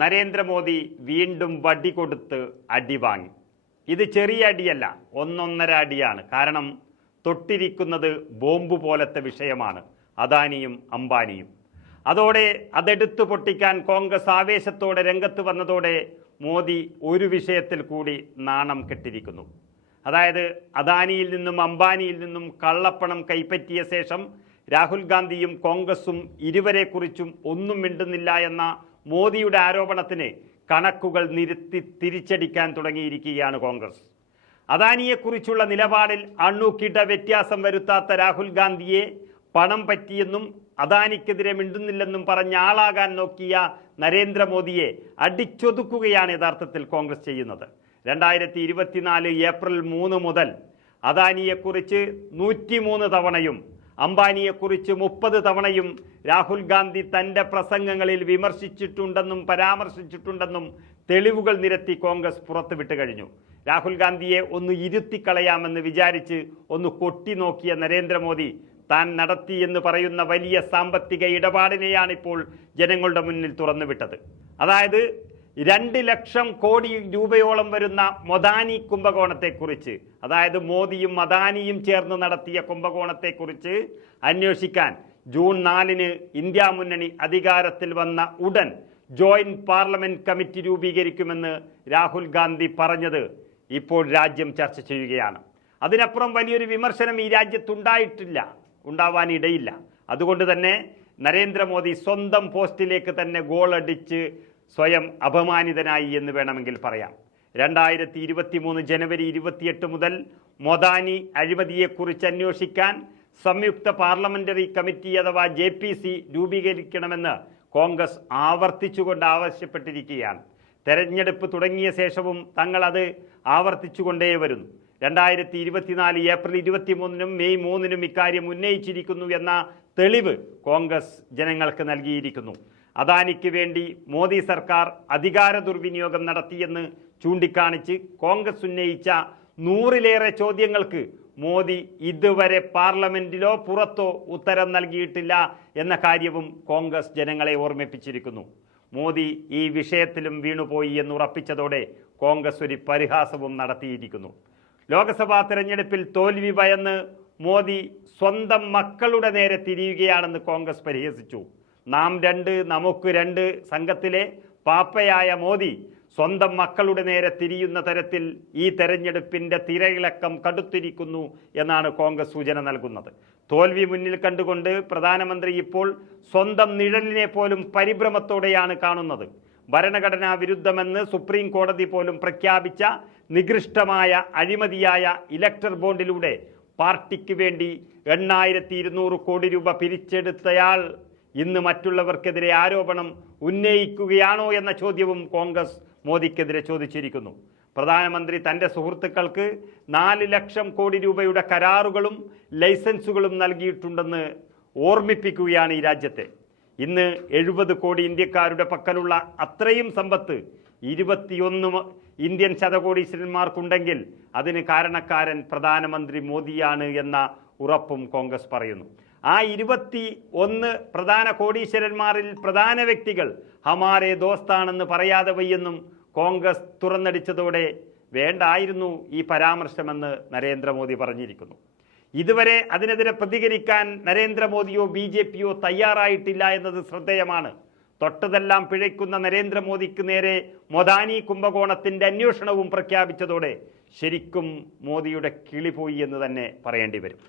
നരേന്ദ്രമോദി വീണ്ടും വടി കൊടുത്ത് അടി വാങ്ങി. ഇത് ചെറിയ അടിയല്ല ഒന്നൊന്നര അടിയാണ്. കാരണം തൊട്ടിരിക്കുന്നത് ബോംബ് പോലത്തെ വിഷയമാണ്. അദാനിയും അംബാനിയും. അതോടെ അതെടുത്തു പൊട്ടിക്കാൻ കോൺഗ്രസ് ആവേശത്തോടെ രംഗത്ത് വന്നതോടെ മോദി ഒരു വിഷയത്തിൽ കൂടി നാണം കെട്ടിരിക്കുന്നു. അതായത് അദാനിയിൽ നിന്നും അംബാനിയിൽ നിന്നും കള്ളപ്പണം കൈപ്പറ്റിയ ശേഷം രാഹുൽ ഗാന്ധിയും കോൺഗ്രസും ഇരുവരെക്കുറിച്ചും ഒന്നും മിണ്ടുന്നില്ല എന്ന മോദിയുടെ ആരോപണത്തിന് കണക്കുകൾ നിരത്തി തിരിച്ചടിക്കാൻ തുടങ്ങിയിരിക്കുകയാണ് കോൺഗ്രസ്. അദാനിയെക്കുറിച്ചുള്ള നിലപാടിൽ അണ്ണുക്കിട വ്യത്യാസം വരുത്താത്ത രാഹുൽ ഗാന്ധിയെ പണം പറ്റിയെന്നും അദാനിക്കെതിരെ മിണ്ടുന്നില്ലെന്നും പറഞ്ഞ ആളാകാൻ നോക്കിയ നരേന്ദ്രമോദിയെ അടിച്ചൊതുക്കുകയാണ് യഥാർത്ഥത്തിൽ കോൺഗ്രസ് ചെയ്യുന്നത്. രണ്ടായിരത്തി ഇരുപത്തിനാല് ഏപ്രിൽ മൂന്ന് മുതൽ അദാനിയെക്കുറിച്ച് നൂറ്റിമൂന്ന് തവണയും അംബാനിയെക്കുറിച്ച് മുപ്പത് തവണയും രാഹുൽ ഗാന്ധി തന്റെ പ്രസംഗങ്ങളിൽ വിമർശിച്ചിട്ടുണ്ടെന്നും പരാമർശിച്ചിട്ടുണ്ടെന്നും തെളിവുകൾ നിരത്തി കോൺഗ്രസ് പുറത്തുവിട്ട് കഴിഞ്ഞു. രാഹുൽ ഗാന്ധിയെ ഒന്ന് ഇരുത്തിക്കളയാമെന്ന് വിചാരിച്ച് ഒന്ന് കൊട്ടി നോക്കിയ നരേന്ദ്രമോദി താൻ നടത്തിയെന്ന് പറയുന്ന വലിയ സാമ്പത്തിക ഇടപാടിനെയാണിപ്പോൾ ജനങ്ങളുടെ മുന്നിൽ തുറന്നുവിട്ടത്. അതായത് രണ്ട് ലക്ഷം കോടി രൂപയോളം വരുന്ന മൊദാനി കുംഭകോണത്തെക്കുറിച്ച് അതായത് മോദിയും മദാനിയും ചേർന്ന് നടത്തിയ കുംഭകോണത്തെക്കുറിച്ച് അന്വേഷിക്കാൻ ജൂൺ നാലിന് ഇന്ത്യ മുന്നണി അധികാരത്തിൽ വന്ന ഉടൻ ജോയിന്റ് പാർലമെന്റ് കമ്മിറ്റി രൂപീകരിക്കുമെന്ന് രാഹുൽ ഗാന്ധി പറഞ്ഞത് ഇപ്പോൾ രാജ്യം ചർച്ച ചെയ്യുകയാണ്. അതിനപ്പുറം വലിയൊരു വിമർശനം ഈ രാജ്യത്തുണ്ടായിട്ടില്ല ഉണ്ടാവാനിടയില്ല. അതുകൊണ്ട് തന്നെ നരേന്ദ്രമോദി സ്വന്തം പോസ്റ്റിലേക്ക് തന്നെ ഗോളടിച്ച് സ്വയം അപമാനിതനായി എന്ന് വേണമെങ്കിൽ പറയാം. രണ്ടായിരത്തി ഇരുപത്തി മൂന്ന് ജനുവരി ഇരുപത്തിയെട്ട് മുതൽ മൊദാനി അഴിമതിയെക്കുറിച്ച് അന്വേഷിക്കാൻ സംയുക്ത പാർലമെന്ററി കമ്മിറ്റി അഥവാ ജെ പി സി രൂപീകരിക്കണമെന്ന് കോൺഗ്രസ് ആവർത്തിച്ചുകൊണ്ട് ആവശ്യപ്പെട്ടിരിക്കുകയാണ്. തെരഞ്ഞെടുപ്പ് തുടങ്ങിയ ശേഷവും തങ്ങൾ അത് ആവർത്തിച്ചുകൊണ്ടേ വരുന്നു. രണ്ടായിരത്തി ഇരുപത്തിനാല് ഏപ്രിൽ ഇരുപത്തിമൂന്നിനും മെയ് മൂന്നിനും ഇക്കാര്യം ഉന്നയിച്ചിരിക്കുന്നു എന്ന തെളിവ് കോൺഗ്രസ് ജനങ്ങൾക്ക് നൽകിയിരിക്കുന്നു. അദാനിക്ക് വേണ്ടി മോദി സർക്കാർ അധികാര ദുർവിനിയോഗം നടത്തിയെന്ന് ചൂണ്ടിക്കാണിച്ച് കോൺഗ്രസ് ഉന്നയിച്ച നൂറിലേറെ ചോദ്യങ്ങൾക്ക് മോദി ഇതുവരെ പാർലമെന്റിലോ പുറത്തോ ഉത്തരം നൽകിയിട്ടില്ല എന്ന കാര്യവും കോൺഗ്രസ് ജനങ്ങളെ ഓർമ്മിപ്പിച്ചിരിക്കുന്നു. മോദി ഈ വിഷയത്തിലും വീണുപോയി എന്ന് ഉറപ്പിച്ചതോടെ കോൺഗ്രസ് ഒരു പരിഹാസവും നടത്തിയിരിക്കുന്നു. ലോക്സഭാ തെരഞ്ഞെടുപ്പിൽ തോൽവി ഭയന്ന് മോദി സ്വന്തം മക്കളുടെ നേരെ തിരിയുകയാണെന്ന് കോൺഗ്രസ് പരിഹസിച്ചു. നാം രണ്ട് നമുക്ക് രണ്ട് സംഘത്തിലെ പാപ്പയായ മോദി സ്വന്തം മക്കളുടെ നേരെ തിരിയുന്ന തരത്തിൽ ഈ തെരഞ്ഞെടുപ്പിന്റെ തിരയിളക്കം കടുത്തിരിക്കുന്നു എന്നാണ് കോൺഗ്രസ് സൂചന നൽകുന്നത്. തോൽവി മുന്നിൽ കണ്ടുകൊണ്ട് പ്രധാനമന്ത്രി ഇപ്പോൾ സ്വന്തം നിഴലിനെ പോലും പരിഭ്രമത്തോടെയാണ് കാണുന്നത്. ഭരണഘടനാ വിരുദ്ധമെന്ന് സുപ്രീം കോടതി പോലും പ്രഖ്യാപിച്ച നികൃഷ്ടമായ അഴിമതിയായ ഇലക്ടർ ബോണ്ടിലൂടെ പാർട്ടിക്ക് വേണ്ടി എണ്ണായിരത്തി ഇരുന്നൂറ് കോടി രൂപ പിരിച്ചെടുത്തയാൾ ഇന്ന് മറ്റുള്ളവർക്കെതിരെ ആരോപണം ഉന്നയിക്കുകയാണോ എന്ന ചോദ്യവും കോൺഗ്രസ് മോദിക്കെതിരെ ചോദിച്ചിരിക്കുന്നു. പ്രധാനമന്ത്രി തന്റെ സുഹൃത്തുക്കൾക്ക് നാല് ലക്ഷം കോടി രൂപയുടെ കരാറുകളും ലൈസൻസുകളും നൽകിയിട്ടുണ്ടെന്ന് ഓർമ്മിപ്പിക്കുകയാണ് ഈ രാജ്യത്തെ. ഇന്ന് എഴുപത് കോടി ഇന്ത്യക്കാരുടെ പക്കലുള്ള അത്രയും സമ്പത്ത് ഇരുപത്തിയൊന്ന് ഇന്ത്യൻ ശതകോടീശ്വരന്മാർക്കുണ്ടെങ്കിൽ അതിന് കാരണക്കാരൻ പ്രധാനമന്ത്രി മോദിയാണ് എന്ന ഉറപ്പും കോൺഗ്രസ് പറയുന്നു. ആ ഇരുപത്തി ഒന്ന് പ്രധാന കോടീശ്വരന്മാരിൽ പ്രധാന വ്യക്തികൾ ഹമാരെ ദോസ്താണെന്ന് പറയാതെ വയ്യെന്നും കോൺഗ്രസ് തുറന്നടിച്ചതോടെ വേണ്ടായിരുന്നു ഈ പരാമർശമെന്ന് നരേന്ദ്രമോദി പറഞ്ഞിരിക്കുന്നു. ഇതുവരെ അതിനെതിരെ പ്രതികരിക്കാൻ നരേന്ദ്രമോദിയോ ബി ജെ പിയോ തയ്യാറായിട്ടില്ല എന്നത് ശ്രദ്ധേയമാണ്. തൊട്ടതെല്ലാം പിഴയ്ക്കുന്ന നരേന്ദ്രമോദിക്ക് നേരെ മൊദാനി കുംഭകോണത്തിന്റെ അന്വേഷണവും പ്രഖ്യാപിച്ചതോടെ ശരിക്കും മോദിയുടെ കിളി പോയി എന്ന് തന്നെ പറയേണ്ടി വരും.